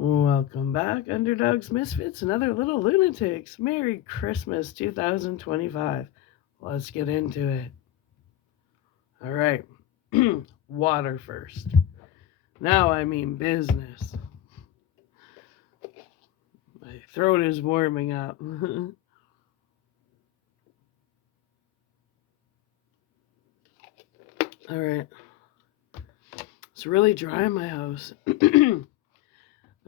Welcome back, Underdogs, Misfits, and other little lunatics. Merry Christmas 2025. Let's get into it. All right. Water first. Now I mean business. My throat is warming up. All right. It's really dry in my house.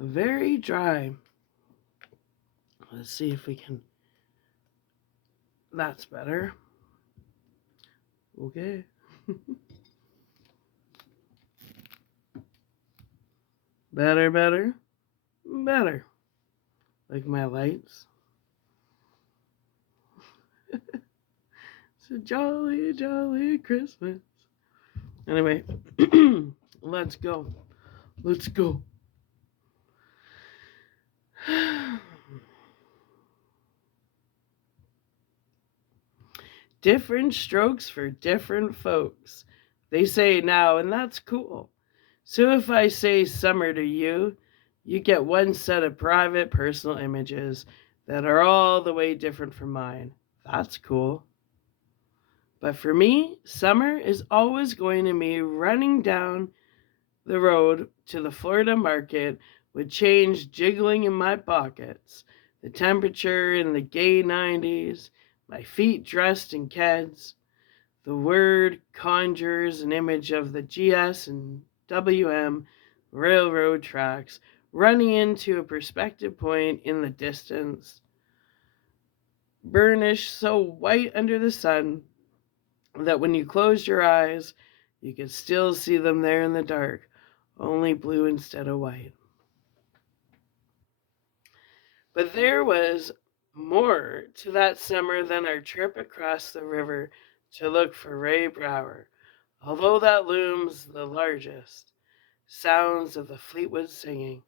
Very dry. Let's see if we can. That's better. Okay. Better. Like my lights. It's a jolly, jolly Christmas. Anyway, let's go. Let's go. Different strokes for different folks. They say now, and that's cool. So if I say summer to you, you get one set of private personal images that are all the way different from mine. That's cool. But for me, summer is always going to be running down the road to the Florida market with change jiggling in my pockets, the temperature in the gay 90s, my feet dressed in Keds. The word conjures an image of the GS and WM railroad tracks running into a perspective point in the distance, burnished so white under the sun that when you closed your eyes, you could still see them there in the dark, only blue instead of white. But there was more to that summer than our trip across the river to look for Ray Brower, although that looms the largest. Sounds of the Fleetwood singing,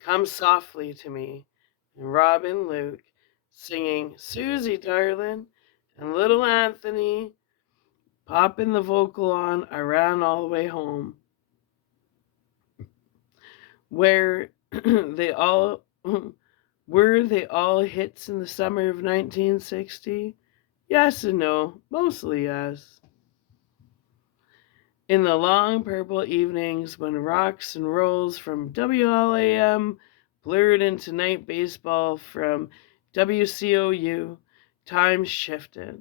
Come Softly to Me, and Robin Luke singing Susie Darlin', and little Anthony popping the vocal on I Ran All the Way Home, where they all were they all hits in the summer of 1960? Yes and no, mostly yes. In the long purple evenings when rocks and rolls from WLAM blurred into night baseball from WCOU, time shifted.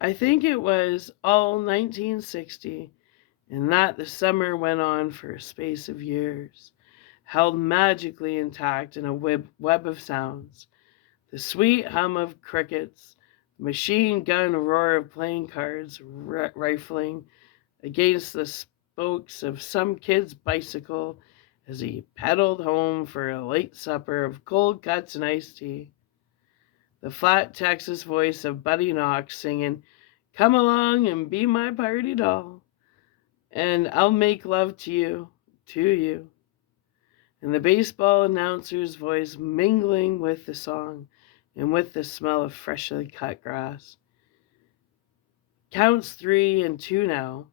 I think it was all 1960, and that the summer went on for a space of years, held magically intact in a web of sounds. The sweet hum of crickets, the machine gun roar of playing cards rifling against the spokes of some kid's bicycle as he pedaled home for a late supper of cold cuts and iced tea. The flat Texas voice of Buddy Knox singing, Come along and be my party doll, and I'll make love to you. And the baseball announcer's voice mingling with the song and with the smell of freshly cut grass. Counts 3 and 2 now.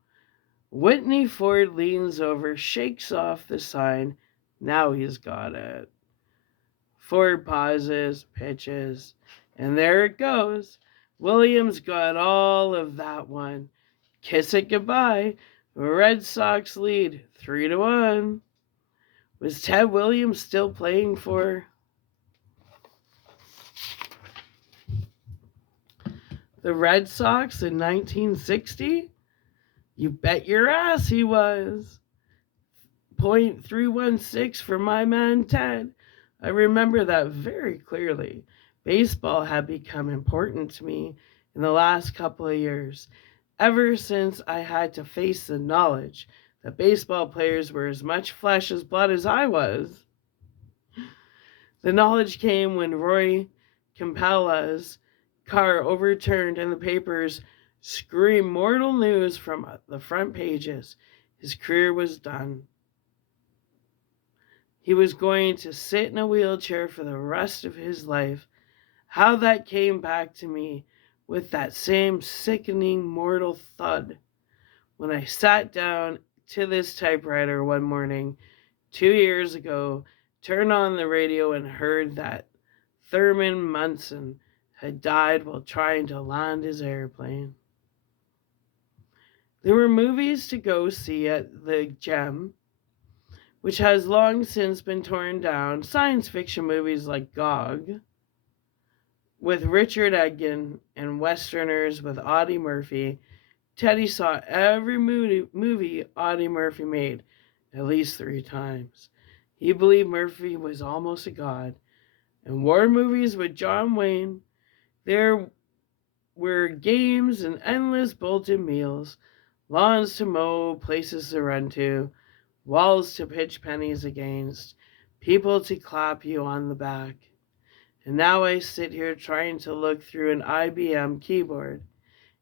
Whitney Ford leans over, shakes off the sign. Now he's got it. Ford pauses, pitches, and there it goes. Williams got all of that one. Kiss it goodbye. Red Sox lead 3-1. Was Ted Williams still playing for the Red Sox in 1960? You bet your ass he was. .316 for my man Ted. I remember that very clearly. Baseball had become important to me in the last couple of years, ever since I had to face the knowledge that baseball players were as much flesh as blood as I was. The knowledge came when Roy Campalla's car overturned and the papers screamed mortal news from the front pages. His career was done. He was going to sit in a wheelchair for the rest of his life. How that came back to me with that same sickening mortal thud when I sat down to this typewriter one morning 2 years ago, turned on the radio and heard that Thurman Munson had died while trying to land his airplane. There were movies to go see at the Gem, which has long since been torn down, science fiction movies like Gog, with Richard Edgin, and Westerners with Audie Murphy. Teddy saw every movie Audie Murphy made at least 3 times. He believed Murphy was almost a god. And war movies with John Wayne, there were games and endless bolted meals, lawns to mow, places to run to, walls to pitch pennies against, people to clap you on the back. And now I sit here trying to look through an IBM keyboard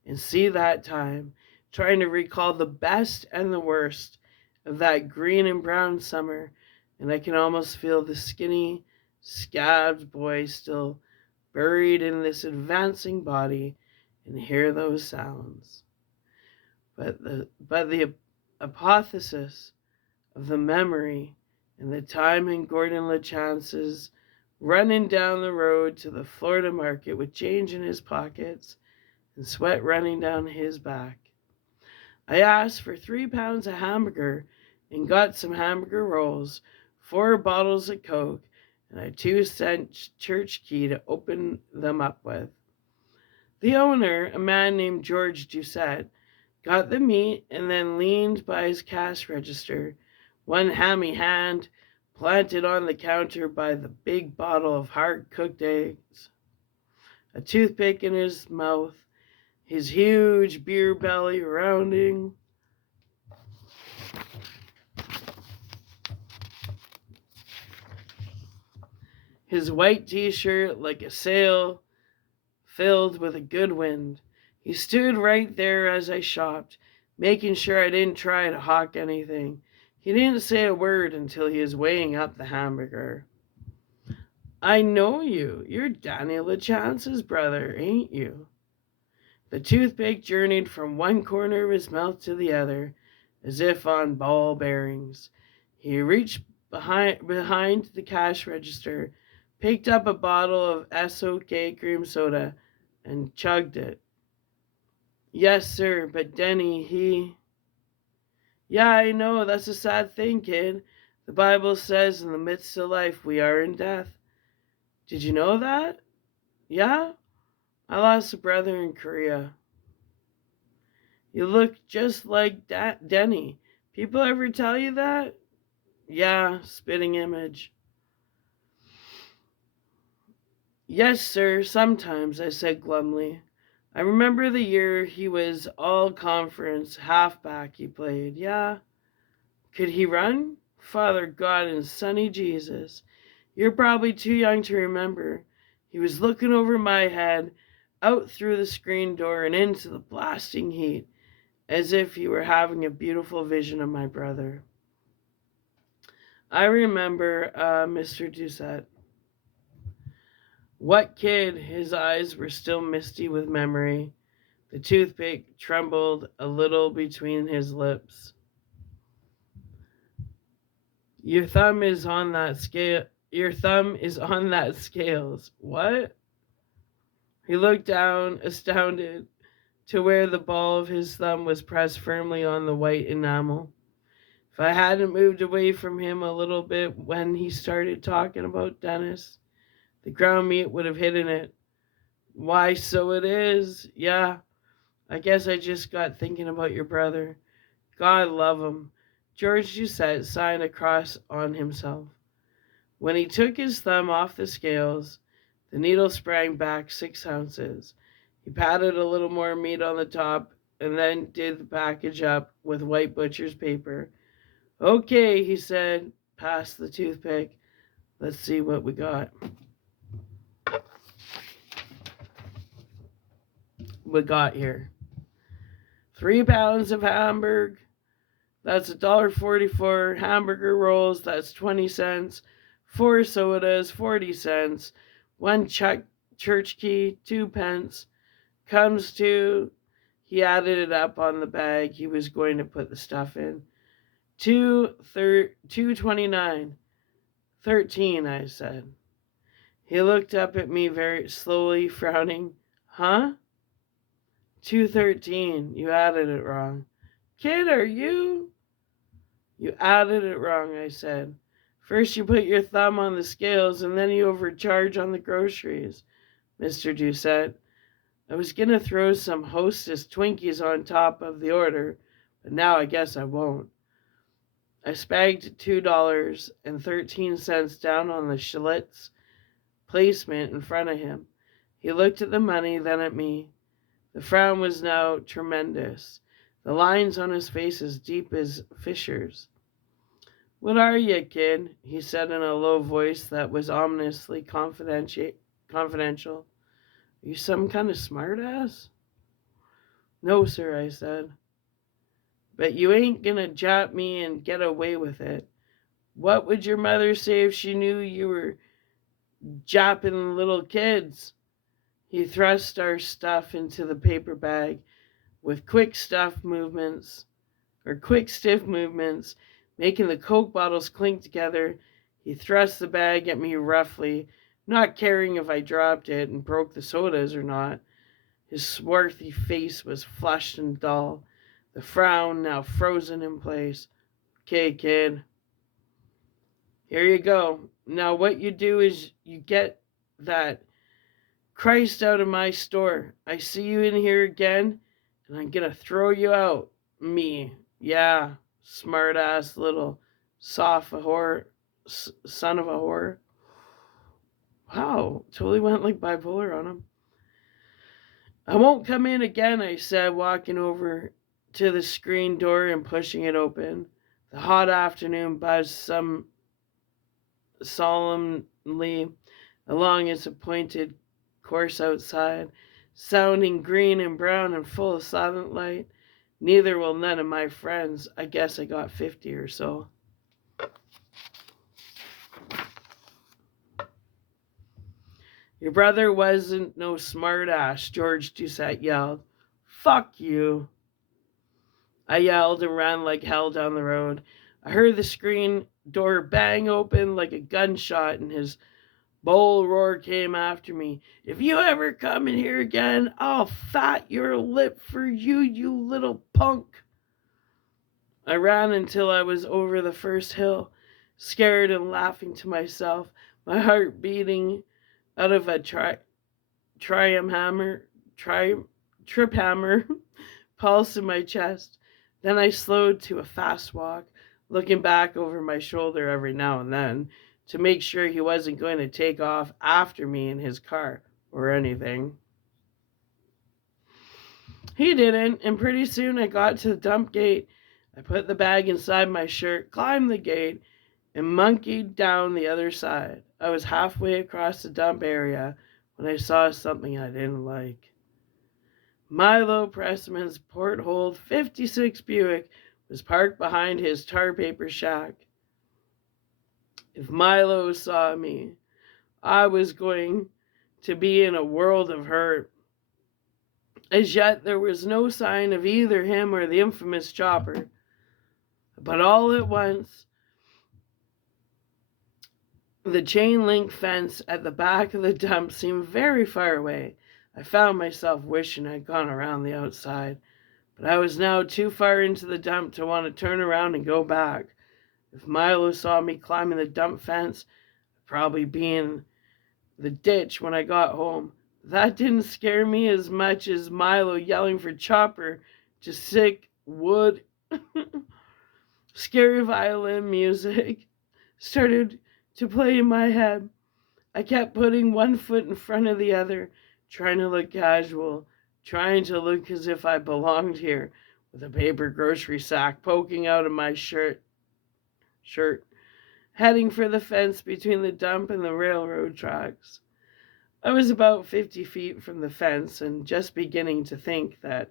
and see that time, trying to recall the best and the worst of that green and brown summer, and I can almost feel the skinny, scabbed boy still buried in this advancing body and hear those sounds. But the apotheosis of the memory and the time in Gordon LeChance's running down the road to the Florida market with change in his pockets and sweat running down his back. I asked for 3 pounds of hamburger and got some hamburger rolls, 4 bottles of Coke, and a 2-cent church key to open them up with. The owner, a man named George Doucette, got the meat and then leaned by his cash register, one hammy hand planted on the counter by the big bottle of hard-cooked eggs, a toothpick in his mouth, his huge beer belly rounding. His white t-shirt like a sail filled with a good wind. He stood right there as I shopped, making sure I didn't try to hawk anything. He didn't say a word until he was weighing up the hamburger. I know you. You're Daniel LeChance's brother, ain't you? The toothpick journeyed from one corner of his mouth to the other, as if on ball bearings. He reached behind the cash register, picked up a bottle of SOK cream soda, and chugged it. Yes, sir, but Denny, he... Yeah, I know, that's a sad thing, kid. The Bible says in the midst of life we are in death. Did you know that? Yeah? I lost a brother in Korea. You look just like Denny. People ever tell you that? Yeah, spitting image. Yes, sir, sometimes, I said glumly. I remember the year he was all-conference halfback he played. Yeah? Could he run? Father God and Sonny Jesus. You're probably too young to remember. He was looking over my head, out through the screen door and into the blasting heat, as if he were having a beautiful vision of my brother. I remember, Mr. Doucette. What kid? His eyes were still misty with memory. The toothpick trembled a little between his lips. Your thumb is on that scale. Your thumb is on that scales. What? He looked down, astounded, to where the ball of his thumb was pressed firmly on the white enamel. If I hadn't moved away from him a little bit when he started talking about Dennis, the ground meat would have hidden it. Why, so it is. Yeah, I guess I just got thinking about your brother. God love him. George Doucette signed a cross on himself. When he took his thumb off the scales, the needle sprang back 6 ounces. He patted a little more meat on the top and then did the package up with white butcher's paper. Okay, he said, past the toothpick. Let's see what we got. We got here 3 pounds of Hamburg. That's $1.44. Hamburger rolls, that's 20 cents. 4 sodas, 40 cents. 1 church key, 2 pence. Comes to, he added it up on the bag he was going to put the stuff in, 229. 13, I said. He looked up at me very slowly, frowning. Huh? 213. You added it wrong. Kid, are you? You added it wrong, I said. First you put your thumb on the scales and then you overcharge on the groceries, Mr. Doucette. I was going to throw some Hostess Twinkies on top of the order, but now I guess I won't. I spagged $2.13 down on the Schlitz placement in front of him. He looked at the money, then at me. The frown was now tremendous, the lines on his face as deep as fissures. What are you, kid? He said in a low voice that was ominously confidential. Are you some kind of smartass? No, sir, I said. But you ain't gonna jap me and get away with it. What would your mother say if she knew you were japping little kids? He thrust our stuff into the paper bag with quick, stiff movements, making the Coke bottles clink together. He thrust the bag at me roughly, not caring if I dropped it and broke the sodas or not. His swarthy face was flushed and dull, the frown now frozen in place. Okay, kid. Here you go. Now what you do is you get that Christ out of my store. I see you in here again, and I'm gonna throw you out. Me. Yeah, smart-ass little son of a whore. Wow, totally went like bipolar on him. I won't come in again, I said, walking over to the screen door and pushing it open. The hot afternoon buzzed solemnly along its appointed course outside, sounding green and brown and full of silent light. Neither will none of my friends. I guess I got 50 or so. Your brother wasn't no smart ass, George Doucette yelled. Fuck you. I yelled and ran like hell down the road. I heard the screen door bang open like a gunshot, and his bull roar came after me. If you ever come in here again, I'll fat your lip for you, you little punk. I ran until I was over the first hill, scared and laughing to myself, my heart beating out of a trip hammer pulse in my chest. Then I slowed to a fast walk, looking back over my shoulder every now and then to make sure he wasn't going to take off after me in his car or anything. He didn't, and pretty soon I got to the dump gate. I put the bag inside my shirt, climbed the gate, and monkeyed down the other side. I was halfway across the dump area when I saw something I didn't like. Milo Pressman's port-holed 56 Buick was parked behind his tar paper shack. If Milo saw me, I was going to be in a world of hurt. As yet, there was no sign of either him or the infamous Chopper. But all at once, the chain-link fence at the back of the dump seemed very far away. I found myself wishing I'd gone around the outside, but I was now too far into the dump to want to turn around and go back. If Milo saw me climbing the dump fence, I'd probably be in the ditch when I got home. That didn't scare me as much as Milo yelling for Chopper to sick wood. Scary violin music started to play in my head. I kept putting one foot in front of the other, trying to look casual, trying to look as if I belonged here, with a paper grocery sack poking out of my shirt, heading for the fence between the dump and the railroad tracks. I was about 50 feet from the fence and just beginning to think that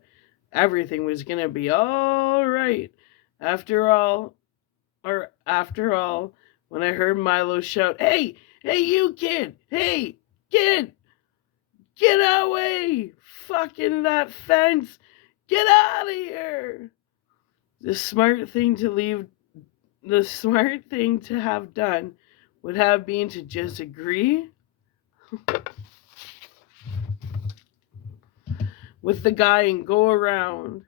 everything was going to be all right after all, when I heard Milo shout, Hey, you kid! Hey, kid! Get away! Fucking that fence! Get out of here! The smart thing to leave the smart thing to have done would have been to just agree with the guy and go around.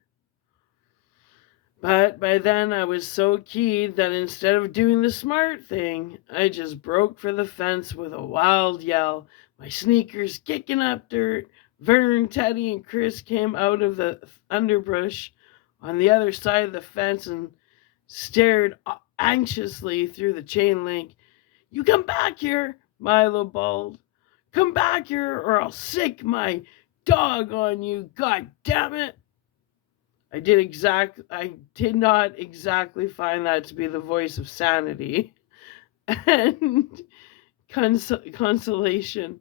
But by then I was so keyed that instead of doing the smart thing, I just broke for the fence with a wild yell, my sneakers kicking up dirt. Vern, Teddy, and Chris came out of the underbrush on the other side of the fence and stared anxiously through the chain link. "You come back here," Milo bawled. "Come back here or I'll sick my dog on you, god damn it." I did not exactly find that to be the voice of sanity and consolation,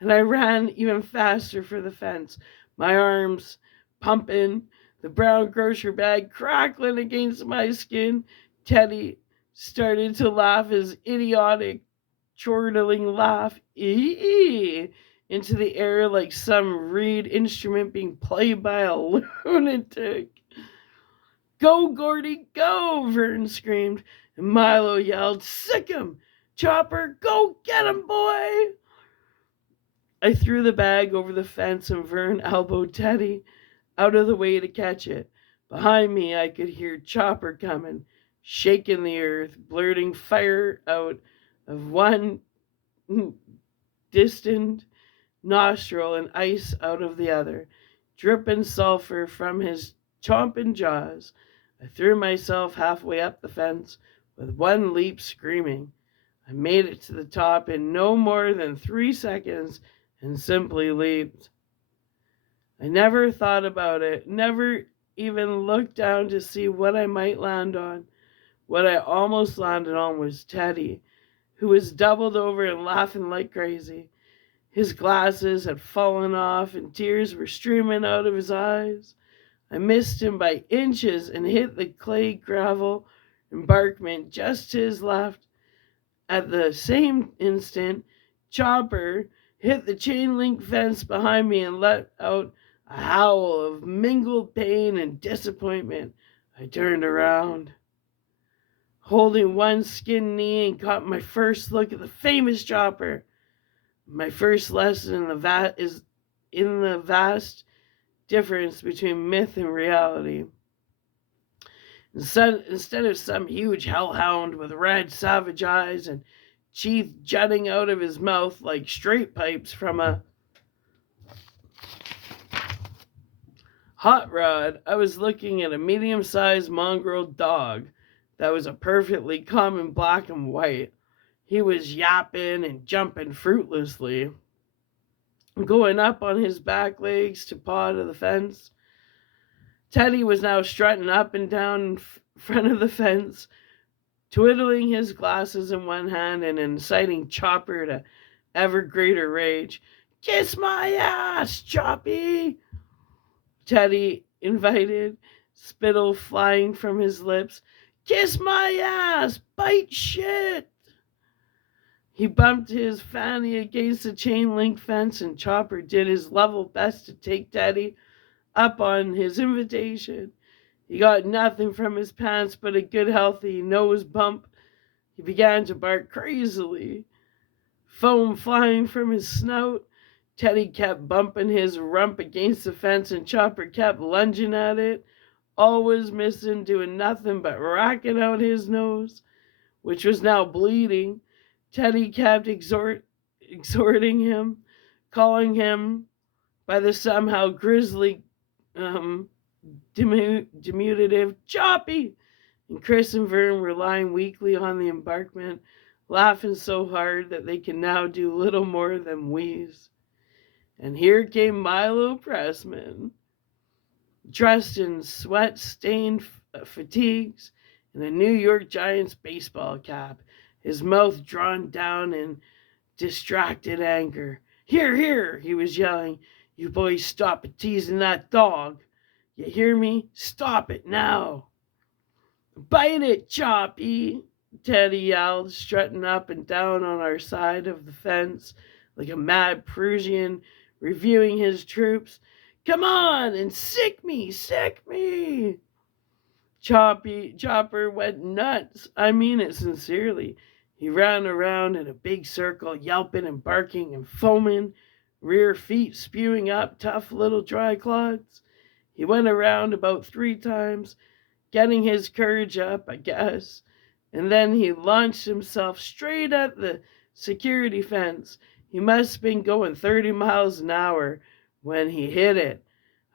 and I ran even faster for the fence, my arms pumping, the brown grocery bag crackling against my skin. Teddy started to laugh his idiotic, chortling laugh into the air like some reed instrument being played by a lunatic. "Go, Gordy, go!" Vern screamed, and Milo yelled, "Sick him! Chopper, go get him, boy!" I threw the bag over the fence and Vern elbowed Teddy out of the way to catch it. Behind me, I could hear Chopper coming, shaking the earth, blurting fire out of one distant nostril and ice out of the other, dripping sulfur from his chomping jaws. I threw myself halfway up the fence with one leap, screaming. I made it to the top in no more than 3 seconds and simply leaped. I never thought about it, never even looked down to see what I might land on. What I almost landed on was Teddy, who was doubled over and laughing like crazy. His glasses had fallen off and tears were streaming out of his eyes. I missed him by inches and hit the clay gravel embankment just to his left. At the same instant, Chopper hit the chain link fence behind me and let out a howl of mingled pain and disappointment. I turned around, holding one skinned knee, and caught my first look at the famous Chopper. My first lesson is in the vast difference between myth and reality. Instead of some huge hellhound with red savage eyes and teeth jutting out of his mouth like straight pipes from a hot rod, I was looking at a medium-sized mongrel dog that was a perfectly common black and white. He was yapping and jumping fruitlessly, going up on his back legs to paw to the fence. Teddy was now strutting up and down in front of the fence, twiddling his glasses in one hand and inciting Chopper to ever greater rage. "Kiss my ass, Choppy!" Teddy invited, spittle flying from his lips. "Kiss my ass! Bite shit!" He bumped his fanny against the chain link fence, and Chopper did his level best to take Teddy up on his invitation. He got nothing from his pants but a good healthy nose bump. He began to bark crazily, foam flying from his snout. Teddy kept bumping his rump against the fence and Chopper kept lunging at it, always missing, doing nothing but racking out his nose, which was now bleeding. Teddy kept exhorting him, calling him by the somehow grisly diminutive Choppy, and Chris and Vern were lying weakly on the embankment, laughing so hard that they could now do little more than wheeze. And here came Milo Pressman, dressed in sweat-stained fatigues and a New York Giants baseball cap, his mouth drawn down in distracted anger. "Here, here," he was yelling. "You boys stop teasing that dog. You hear me? Stop it now." "Bite it, Choppy," Teddy yelled, strutting up and down on our side of the fence like a mad Prussian reviewing his troops. "Come on and sick me, sick me." Chopper went nuts. I mean it sincerely. He ran around in a big circle, yelping and barking and foaming, rear feet spewing up tough little dry clods. He went around about 3 times, getting his courage up, I guess, and then he launched himself straight at the security fence. He must have been going 30 miles an hour when he hit it.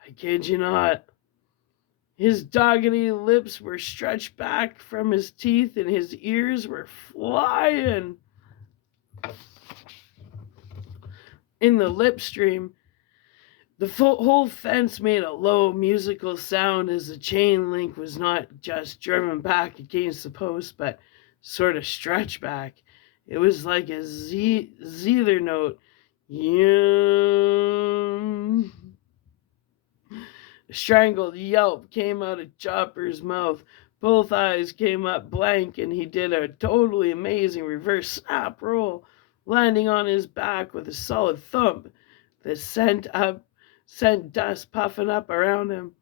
I kid you not. His doggedy lips were stretched back from his teeth and his ears were flying. In the lip stream, the whole fence made a low musical sound as the chain link was not just driven back against the post, but sort of stretched back. It was like a Zeither note. Yum. A strangled yelp came out of Chopper's mouth. Both eyes came up blank, and he did a totally amazing reverse snap roll, landing on his back with a solid thump that sent dust puffing up around him.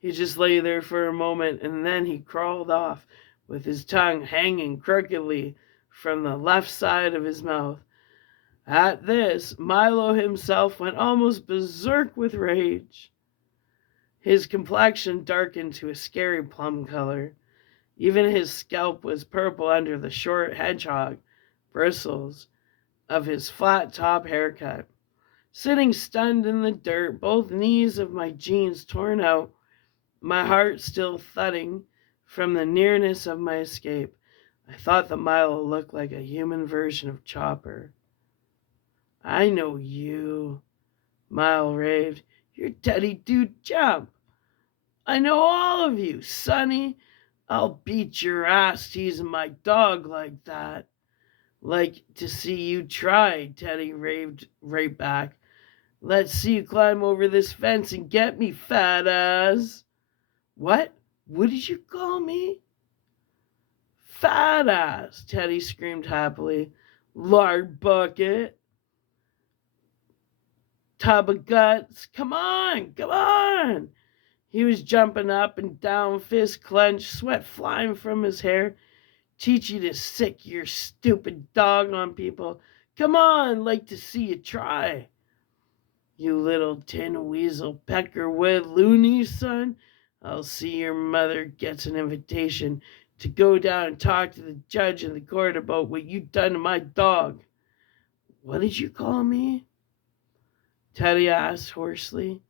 He just lay there for a moment, and then he crawled off with his tongue hanging crookedly from the left side of his mouth. At this, Milo himself went almost berserk with rage. His complexion darkened to a scary plum color. Even his scalp was purple under the short hedgehog bristles of his flat top haircut. Sitting stunned in the dirt, both knees of my jeans torn out, my heart still thudding from the nearness of my escape, I thought that Milo looked like a human version of Chopper. I know you, Milo raved. You're Teddy Dude Jump. I know all of you, Sonny. I'll beat your ass teasing my dog like that. Like to see you try, Teddy raved right back. Let's see you climb over this fence and get me, fat ass. What? What did you call me? Fat ass, Teddy screamed happily. Lard bucket. Tub of guts. Come on, come on. He was jumping up and down, fist clenched, sweat flying from his hair. Teach you to sick your stupid dog on people. Come on, like to see you try. You little tin weasel peckerwood loony, son. I'll see your mother gets an invitation to go down and talk to the judge in the court about what you done to my dog. What did you call me? Teddy asked hoarsely.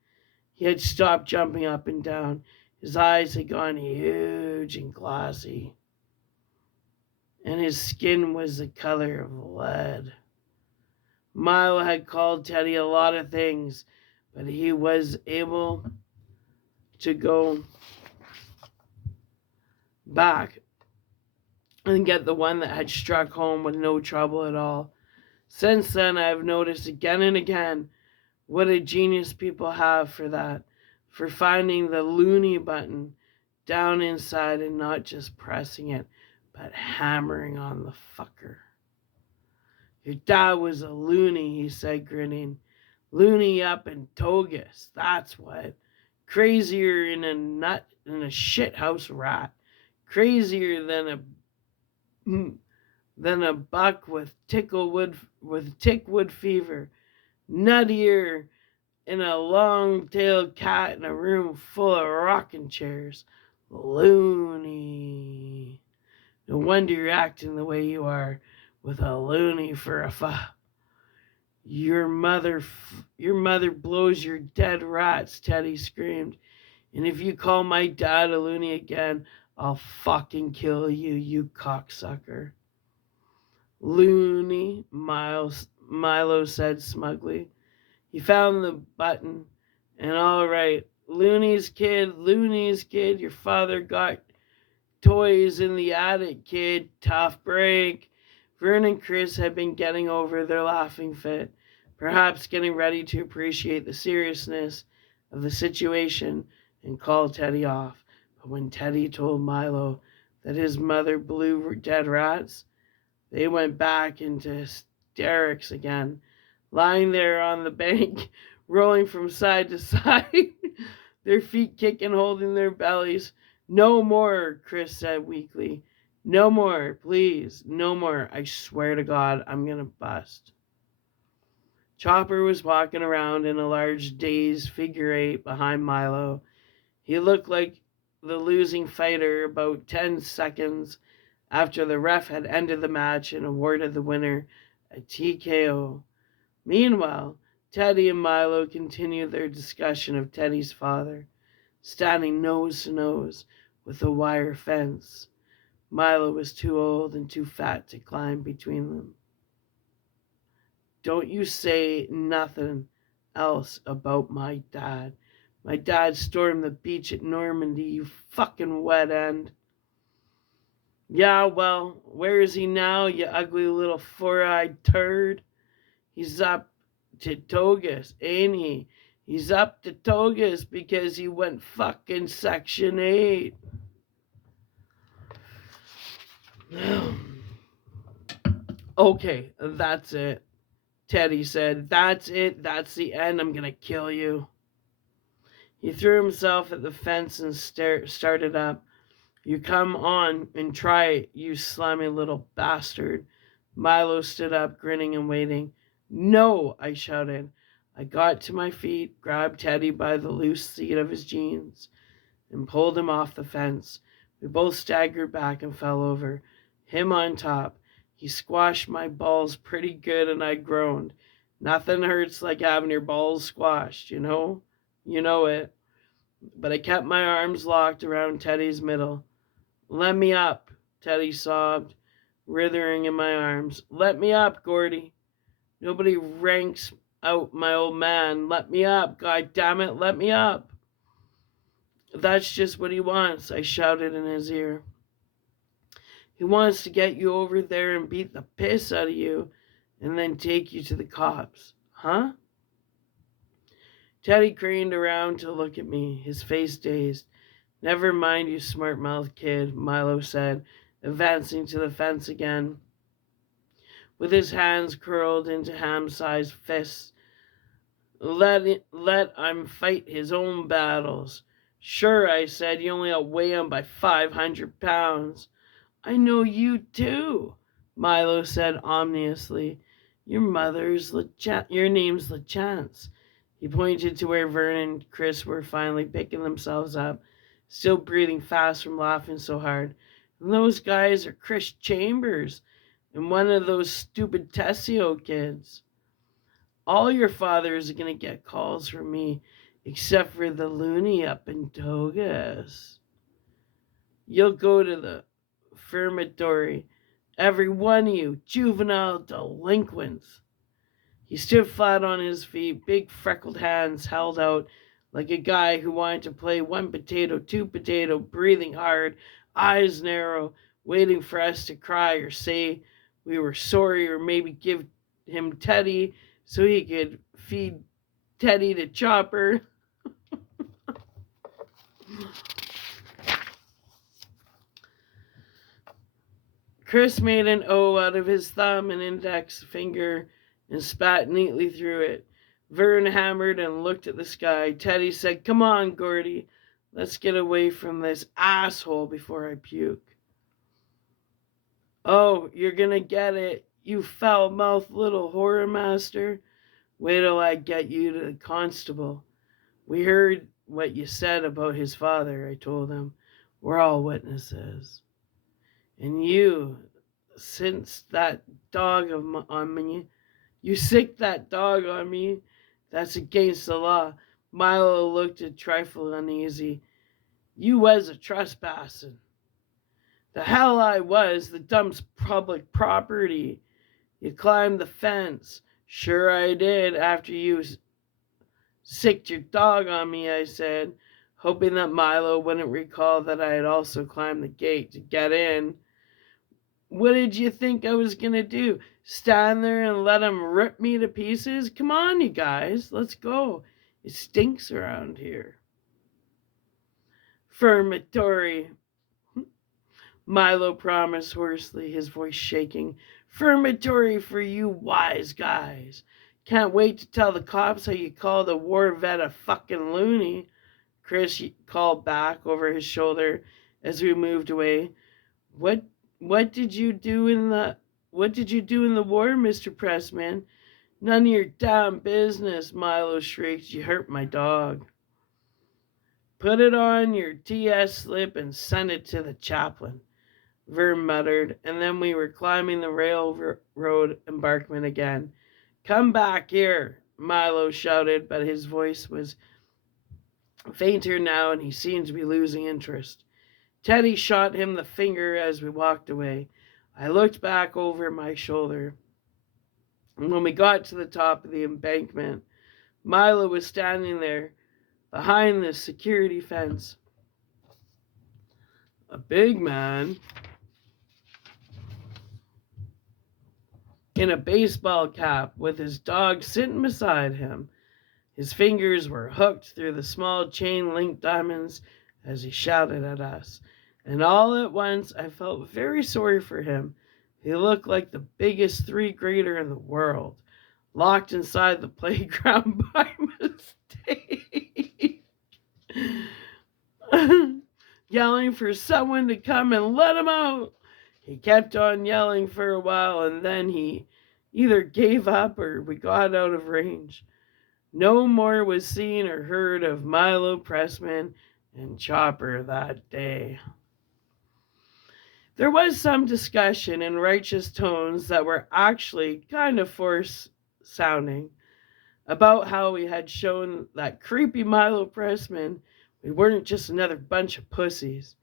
He had stopped jumping up and down. His eyes had gone huge and glossy, and his skin was the color of lead. Milo had called Teddy a lot of things, but he was able to go back and get the one that had struck home with no trouble at all. Since then, I have noticed again and again what a genius people have for that, for finding the loony button down inside and not just pressing it, but hammering on the fucker. Your dad was a loony, he said, grinning. Loony up in Togus, that's what. Crazier than a shithouse rat. Crazier than a buck with tickwood fever. Nuttier than a long-tailed cat in a room full of rocking chairs. Loony. No wonder you're acting the way you are, with a loony for a Your mother blows your dead rats, Teddy screamed. And if you call my dad a loony again, I'll fucking kill you, you cocksucker. Loony, Milo said smugly. He found the button, and all right, Loony's kid, your father got toys in the attic, kid, tough break. Vern and Chris had been getting over their laughing fit, perhaps getting ready to appreciate the seriousness of the situation and call Teddy off. But when Teddy told Milo that his mother blew dead rats, they went back into hysterics again, lying there on the bank, rolling from side to side, their feet kicking, holding their bellies. No more, Chris said weakly. No more, please. No more. I swear to God, I'm gonna bust. Chopper was walking around in a large dazed figure eight behind Milo. He looked like the losing fighter about 10 seconds after the ref had ended the match and awarded the winner a TKO. Meanwhile, Teddy and Milo continued their discussion of Teddy's father, standing nose to nose with a wire fence. Milo was too old and too fat to climb between them. Don't you say nothing else about my dad. My dad stormed the beach at Normandy, you fucking wet end. Yeah, well, where is he now, you ugly little four-eyed turd? He's up to Togus, ain't he? He's up to Togus because he went fucking Section 8. Okay, that's it. Teddy said, that's it, that's the end, I'm gonna kill you. He threw himself at the fence and started up. You come on and try it, you slimy little bastard. Milo stood up, grinning and waiting. No, I shouted. I got to my feet, grabbed Teddy by the loose seat of his jeans, and pulled him off the fence. We both staggered back and fell over, him on top. He squashed my balls pretty good, and I groaned. Nothing hurts like having your balls squashed, you know? You know it. But I kept my arms locked around Teddy's middle. Let me up, Teddy sobbed, writhing in my arms. Let me up, Gordy. Nobody ranks out my old man. Let me up, God damn it, let me up. That's just what he wants, I shouted in his ear. He wants to get you over there and beat the piss out of you and then take you to the cops. Huh? Teddy craned around to look at me, his face dazed. Never mind, you smart-mouthed kid, Milo said, advancing to the fence again. With his hands curled into ham-sized fists, let him fight his own battles. Sure, I said, you only outweigh him by 500 pounds. I know you too, Milo said ominously. Your name's LaChance. He pointed to where Vernon and Chris were finally picking themselves up, still breathing fast from laughing so hard. And those guys are Chris Chambers and one of those stupid Tessio kids. All your fathers are going to get calls from me, except for the loony up in Togus. You'll go to the firmatory, every one of you, juvenile delinquents. He stood flat on his feet, big freckled hands held out like a guy who wanted to play one potato, two potato, breathing hard, eyes narrow, waiting for us to cry or say we were sorry or maybe give him Teddy so he could feed Teddy to Chopper. Chris made an O out of his thumb and index finger and spat neatly through it. Vern hammered and looked at the sky. Teddy said, come on, Gordy. Let's get away from this asshole before I puke. Oh, you're gonna get it, you foul-mouthed little horror master. Wait till I get you to the constable. We heard what you said about his father, I told him. We're all witnesses. And you, since that dog on me, you sicked that dog on me. That's against the law. Milo looked a trifle uneasy. You was a trespassing. The hell I was. The dump's public property. You climbed the fence. Sure I did, after you sicked your dog on me, I said, hoping that Milo wouldn't recall that I had also climbed the gate to get in. What did you think I was gonna do? Stand there and let him rip me to pieces? Come on, you guys, let's go. It stinks around here. Firmatory, Milo promised hoarsely, his voice shaking. Firmatory for you wise guys. Can't wait to tell the cops how you called a war vet a fucking loony. Chris called back over his shoulder as we moved away. What what did you do in the what did you do in the war, Mr. Pressman? None of your damn business, Milo shrieked. You hurt my dog. Put it on your TS slip and send it to the chaplain, Vern muttered, and then we were climbing the railroad embankment again. Come back here, Milo shouted, but his voice was fainter now and he seemed to be losing interest. Teddy shot him the finger as we walked away. I looked back over my shoulder, and when we got to the top of the embankment, Milo was standing there behind the security fence. A big man in a baseball cap with his dog sitting beside him. His fingers were hooked through the small chain-linked diamonds as he shouted at us. And all at once I felt very sorry for him. He looked like the biggest three-grader in the world, locked inside the playground by mistake. Yelling for someone to come and let him out. He kept on yelling for a while, and then he either gave up or we got out of range. No more was seen or heard of Milo Pressman and Chopper that day. There was some discussion in righteous tones that were actually kind of forced sounding about how we had shown that creepy Milo Pressman we weren't just another bunch of pussies.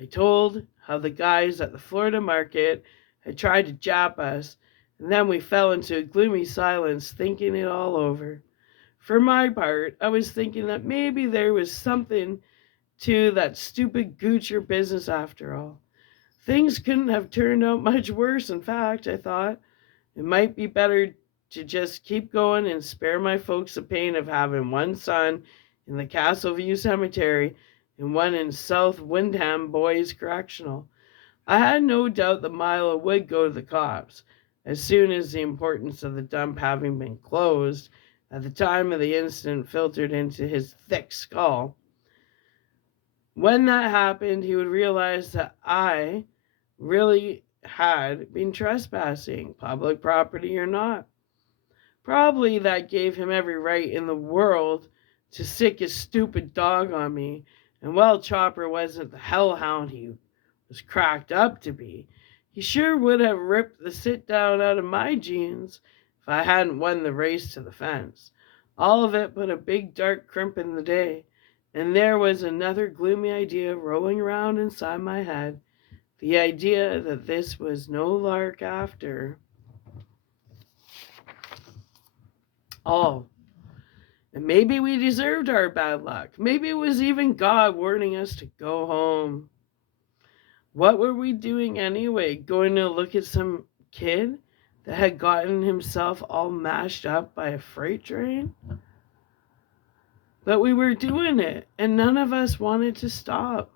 I told how the guys at the Florida market had tried to jap us, and then we fell into a gloomy silence thinking it all over. For my part, I was thinking that maybe there was something to that stupid Goocher business after all. Things couldn't have turned out much worse. In fact, I thought it might be better to just keep going and spare my folks the pain of having one son in the Castleview Cemetery and one in South Windham Boys Correctional. I had no doubt that Milo would go to the cops as soon as the importance of the dump having been closed at the time of the incident filtered into his thick skull. When that happened, he would realize that I really had been trespassing, public property or not. Probably that gave him every right in the world to sick his stupid dog on me, and while Chopper wasn't the hellhound he was cracked up to be, he sure would have ripped the sit-down out of my jeans if I hadn't won the race to the fence. All of it put a big dark crimp in the day, and there was another gloomy idea rolling around inside my head, the idea that this was no lark after all. And maybe we deserved our bad luck. Maybe it was even God warning us to go home. What were we doing anyway? Going to look at some kid that had gotten himself all mashed up by a freight train? But we were doing it, and none of us wanted to stop.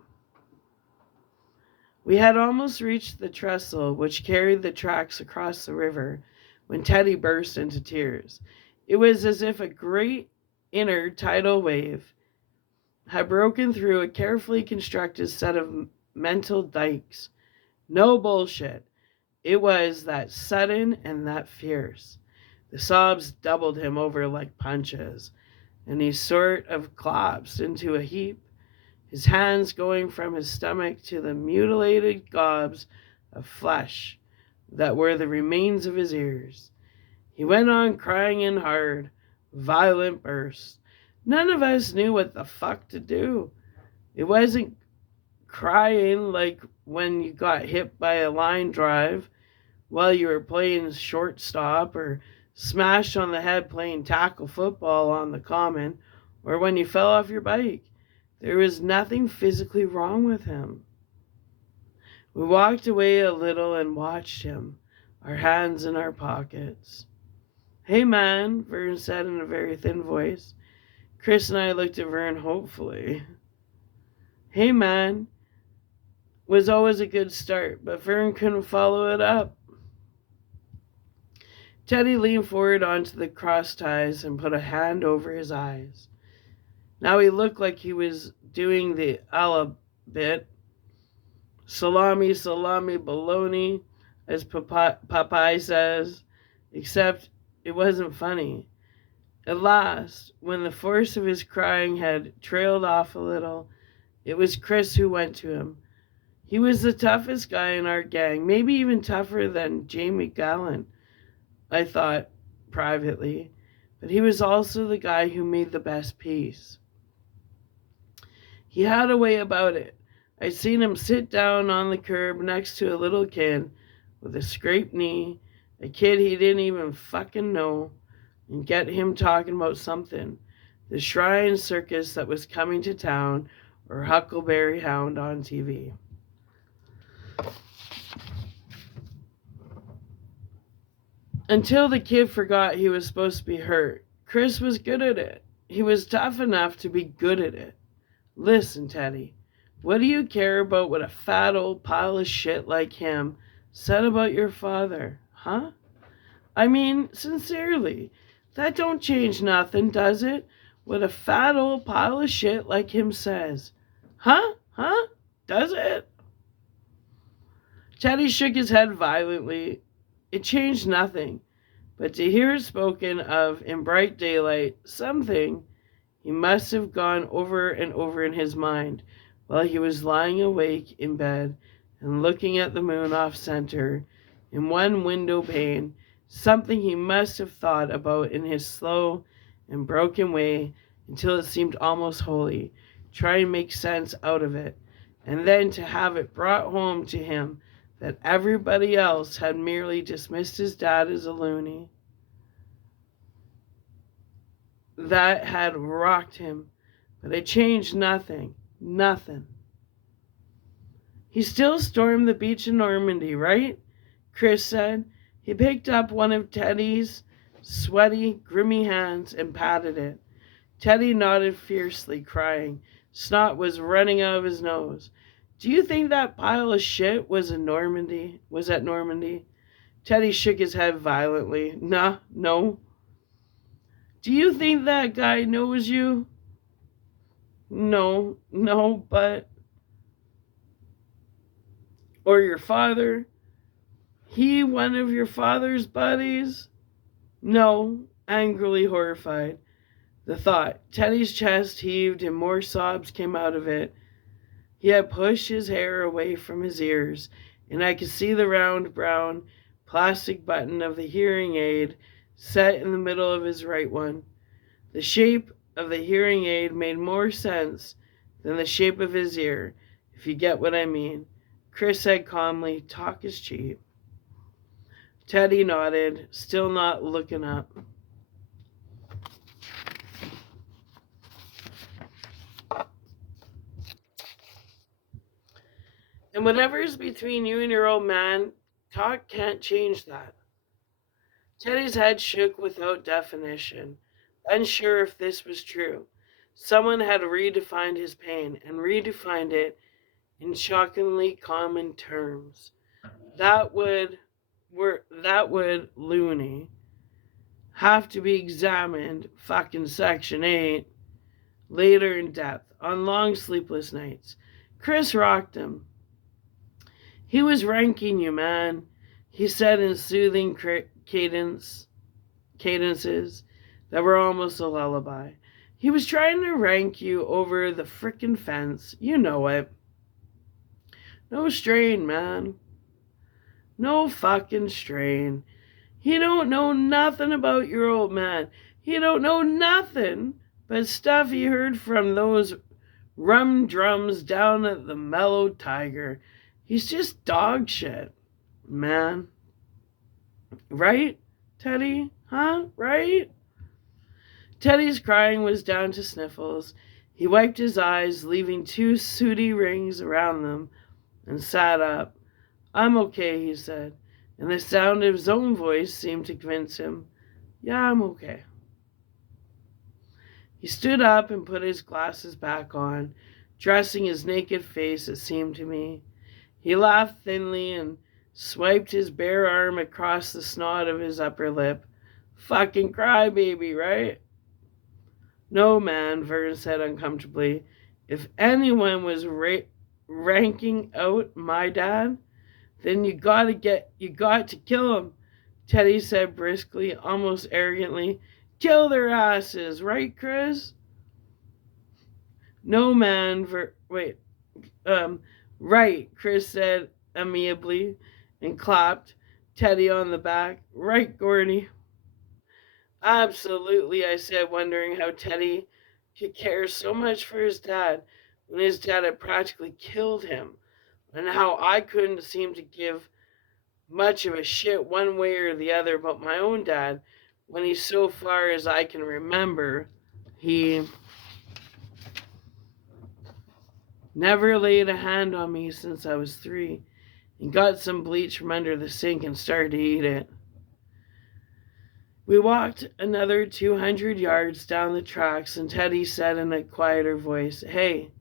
We had almost reached the trestle which carried the tracks across the river when Teddy burst into tears. It was as if a great inner tidal wave had broken through a carefully constructed set of mental dikes. No bullshit. It was that sudden and that fierce. The sobs doubled him over like punches, and he sort of collapsed into a heap, his hands going from his stomach to the mutilated gobs of flesh that were the remains of his ears. He went on crying in hard, violent bursts. None of us knew what the fuck to do. It wasn't crying like when you got hit by a line drive while you were playing shortstop, or smashed on the head playing tackle football on the common, or when you fell off your bike. There was nothing physically wrong with him. We walked away a little and watched him, our hands in our pockets. Hey man, Vern said in a very thin voice. Chris and I looked at Vern hopefully. Hey man was always a good start, but Vern couldn't follow it up. Teddy leaned forward onto the cross ties and put a hand over his eyes. Now he looked like he was doing the Allah bit. Salami, salami, bologna, as Popeye says, except it wasn't funny. At last, when the force of his crying had trailed off a little, it was Chris who went to him. He was the toughest guy in our gang, maybe even tougher than Jamie Gallant, I thought privately, but he was also the guy who made the best peace. He had a way about it. I'd seen him sit down on the curb next to a little kid with a scraped knee, a kid he didn't even fucking know, and get him talking about something, the Shrine Circus that was coming to town, or Huckleberry Hound on TV. Until the kid forgot he was supposed to be hurt. Chris was good at it. He was tough enough to be good at it. Listen, Teddy, what do you care about what a fat old pile of shit like him said about your father, huh? I mean, sincerely, that don't change nothing, does it? What a fat old pile of shit like him says. Huh? Huh? Does it? Teddy shook his head violently. It changed nothing, but to hear it spoken of in bright daylight, something he must have gone over and over in his mind while he was lying awake in bed and looking at the moon off center in one window pane, something he must have thought about in his slow and broken way until it seemed almost holy, trying to make sense out of it, and then to have it brought home to him that everybody else had merely dismissed his dad as a loony. That had rocked him, but it changed nothing. Nothing. He still stormed the beach in Normandy, right? Chris said. He picked up one of Teddy's sweaty, grimy hands and patted it. Teddy nodded fiercely, crying. Snot was running out of his nose. Do you think that pile of shit was at Normandy? Teddy shook his head violently. Nah, no. Do you think that guy knows you? No, but... Or your father? He one of your father's buddies? No, angrily horrified. The thought. Teddy's chest heaved and more sobs came out of it. He had pushed his hair away from his ears, and I could see the round brown plastic button of the hearing aid set in the middle of his right one. The shape of the hearing aid made more sense than the shape of his ear, if you get what I mean. Chris said calmly, talk is cheap. Teddy nodded, still not looking up. And whatever's between you and your old man, talk can't change that. Teddy's head shook without definition, unsure if this was true. Someone had redefined his pain and redefined it in shockingly common terms. That would loony have to be examined fucking section 8 later in depth on long sleepless nights. Chris rocked him. He was ranking you, man, he said in soothing cadences that were almost a lullaby. He was trying to rank you over the frickin' fence. You know it. No strain, man. No fucking strain. He don't know nothing about your old man. He don't know nothing but stuff he heard from those rum drums down at the Mellow Tiger. He's just dog shit, man. Right, Teddy? Huh? Right? Teddy's crying was down to sniffles. He wiped his eyes, leaving 2 sooty rings around them, and sat up. I'm okay, he said, and the sound of his own voice seemed to convince him. Yeah, I'm okay. He stood up and put his glasses back on, dressing his naked face, it seemed to me. He laughed thinly and swiped his bare arm across the snot of his upper lip. Fucking crybaby, right? No, man, Vern said uncomfortably. If anyone was ranking out my dad, then you got to kill him. Teddy said briskly, almost arrogantly. Kill their asses, right, Chris? No, man, wait, um, right, Chris said amiably and clapped Teddy on the back. Right, Gordy. Absolutely, I said, wondering how Teddy could care so much for his dad when his dad had practically killed him, and how I couldn't seem to give much of a shit one way or the other about my own dad when he, so far as I can remember, he never laid a hand on me since I was 3 and got some bleach from under the sink and started to eat it. We walked another 200 yards down the tracks, and Teddy said in a quieter voice, Hey,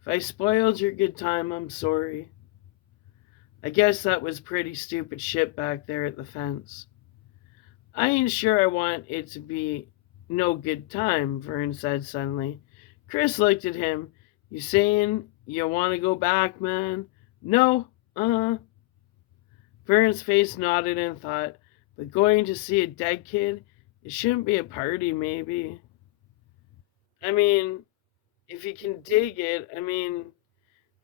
if I spoiled your good time, I'm sorry. I guess that was pretty stupid shit back there at the fence. I ain't sure I want it to be no good time, Vern said suddenly. Chris looked at him. You saying you want to go back, man? No, Vern's face nodded in thought. But going to see a dead kid, it shouldn't be a party, maybe. I mean, if you can dig it,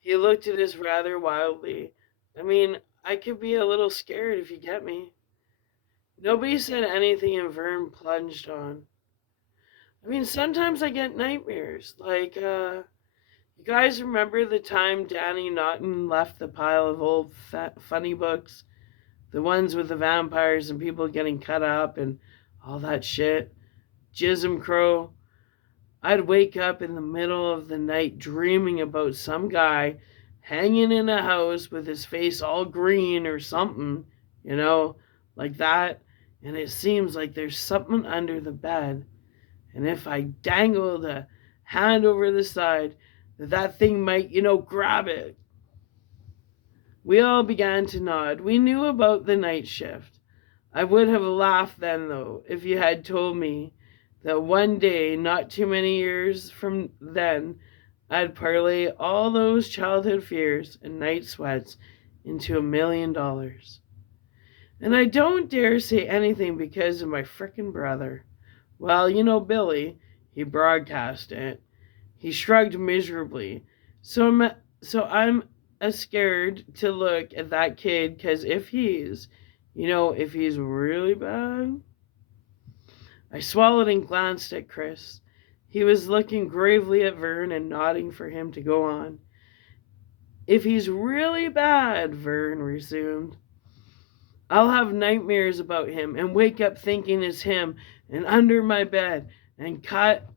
he looked at us rather wildly. I could be a little scared if you get me. Nobody said anything and Vern plunged on. Sometimes I get nightmares. You guys remember the time Danny Naughton left the pile of old funny books? The ones with the vampires and people getting cut up and all that shit. Jism Crow. I'd wake up in the middle of the night dreaming about some guy hanging in a house with his face all green or something, like that. And it seems like there's something under the bed. And if I dangled a hand over the side, that thing might, grab it. We all began to nod. We knew about the night shift. I would have laughed then, though, if you had told me that one day, not too many years from then, I'd parlay all those childhood fears and night sweats into $1 million. And I don't dare say anything because of my frickin' brother. Well, Billy, he broadcast it. He shrugged miserably. So I'm scared to look at that kid, because if he's really bad. I swallowed and glanced at Chris. He was looking gravely at Vern and nodding for him to go on. If he's really bad, Vern resumed, I'll have nightmares about him and wake up thinking it's him and under my bed and cut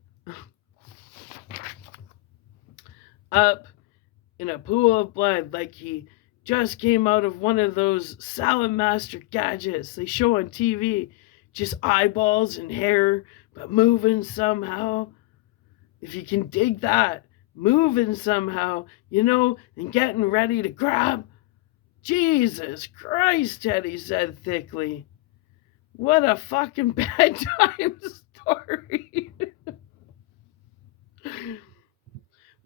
up in a pool of blood like he just came out of one of those Salad Master gadgets they show on TV. Just eyeballs and hair, but moving somehow. If you can dig that, moving somehow, and getting ready to grab. Jesus Christ, Teddy said thickly. What a fucking bedtime story.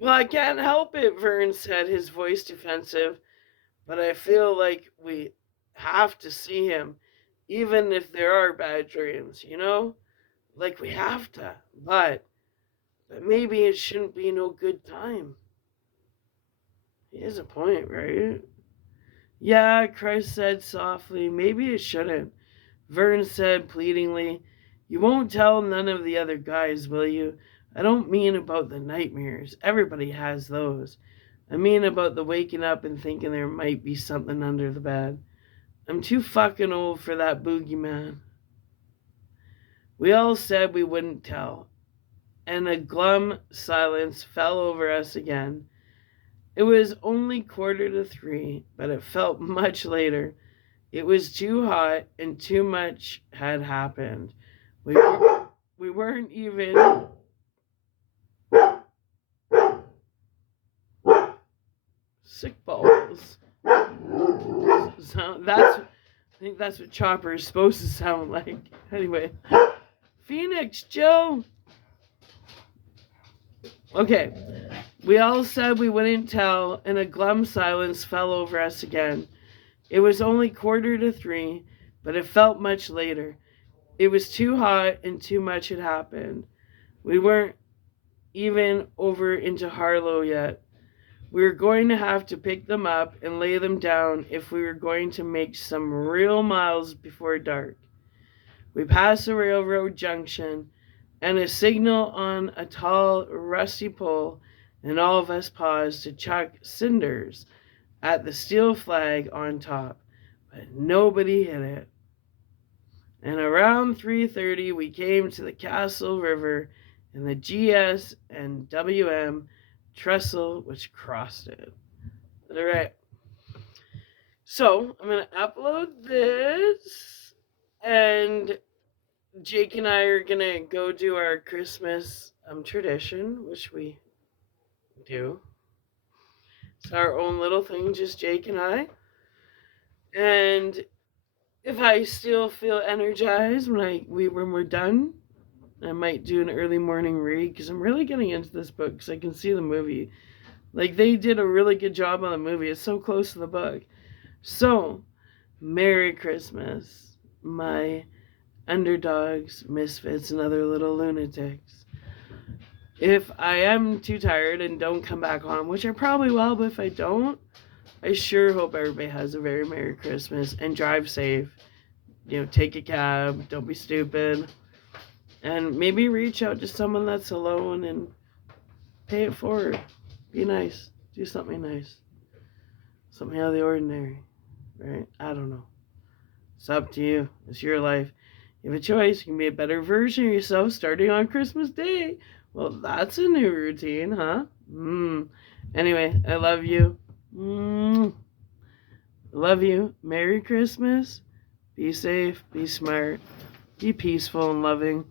Well, I can't help it, Vern said, his voice defensive, but I feel like we have to see him, even if there are bad dreams, Like we have to, but maybe it shouldn't be no good time. He has a point, right? Yeah, Chris said softly, maybe it shouldn't. Vern said pleadingly, you won't tell none of the other guys, will you? I don't mean about the nightmares. Everybody has those. I mean about the waking up and thinking there might be something under the bed. I'm too fucking old for that boogeyman. We all said we wouldn't tell, and a glum silence fell over us again. It was only 2:45, but it felt much later. It was too hot and too much had happened. We weren't even sick balls. So I think that's what Chopper is supposed to sound like. Anyway, Phoenix, Joe. Okay, we all said we wouldn't tell, and a glum silence fell over us again. It was only 2:45, but it felt much later. It was too hot and too much had happened. We weren't even over into Harlow yet. We were going to have to pick them up and lay them down if we were going to make some real miles before dark. We passed a railroad junction and a signal on a tall, rusty pole, and all of us paused to chuck cinders at the steel flag on top, but nobody hit it. And around 3:30 we came to the Castle River and the GS and WM trestle which crossed it. All right. So I'm going to upload this, and Jake and I are going to go do our Christmas tradition, which we do. It's our own little thing, just Jake and I. And if I still feel energized when we're done, I might do an early morning read because I'm really getting into this book because I can see the movie. Like, they did a really good job on the movie. It's so close to the book. So, Merry Christmas, my underdogs, misfits, and other little lunatics. If I am too tired and don't come back on, which I probably will, but if I don't, I sure hope everybody has a very Merry Christmas and drive safe. Take a cab, don't be stupid, and maybe reach out to someone that's alone and pay it forward. Be nice. Do something nice. Something out of the ordinary, right? I don't know. It's up to you. It's your life. You have a choice. You can be a better version of yourself starting on Christmas Day. Well, that's a new routine, huh? Anyway, I love you. Love you. Merry Christmas. Be safe. Be smart. Be peaceful and loving.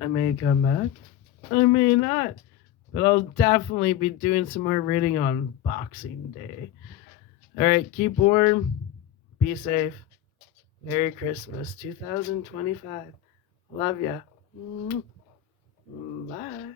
I may come back. I may not. But I'll definitely be doing some more reading on Boxing Day. Alright, keep warm. Be safe. Merry Christmas 2025. Love ya. Bye.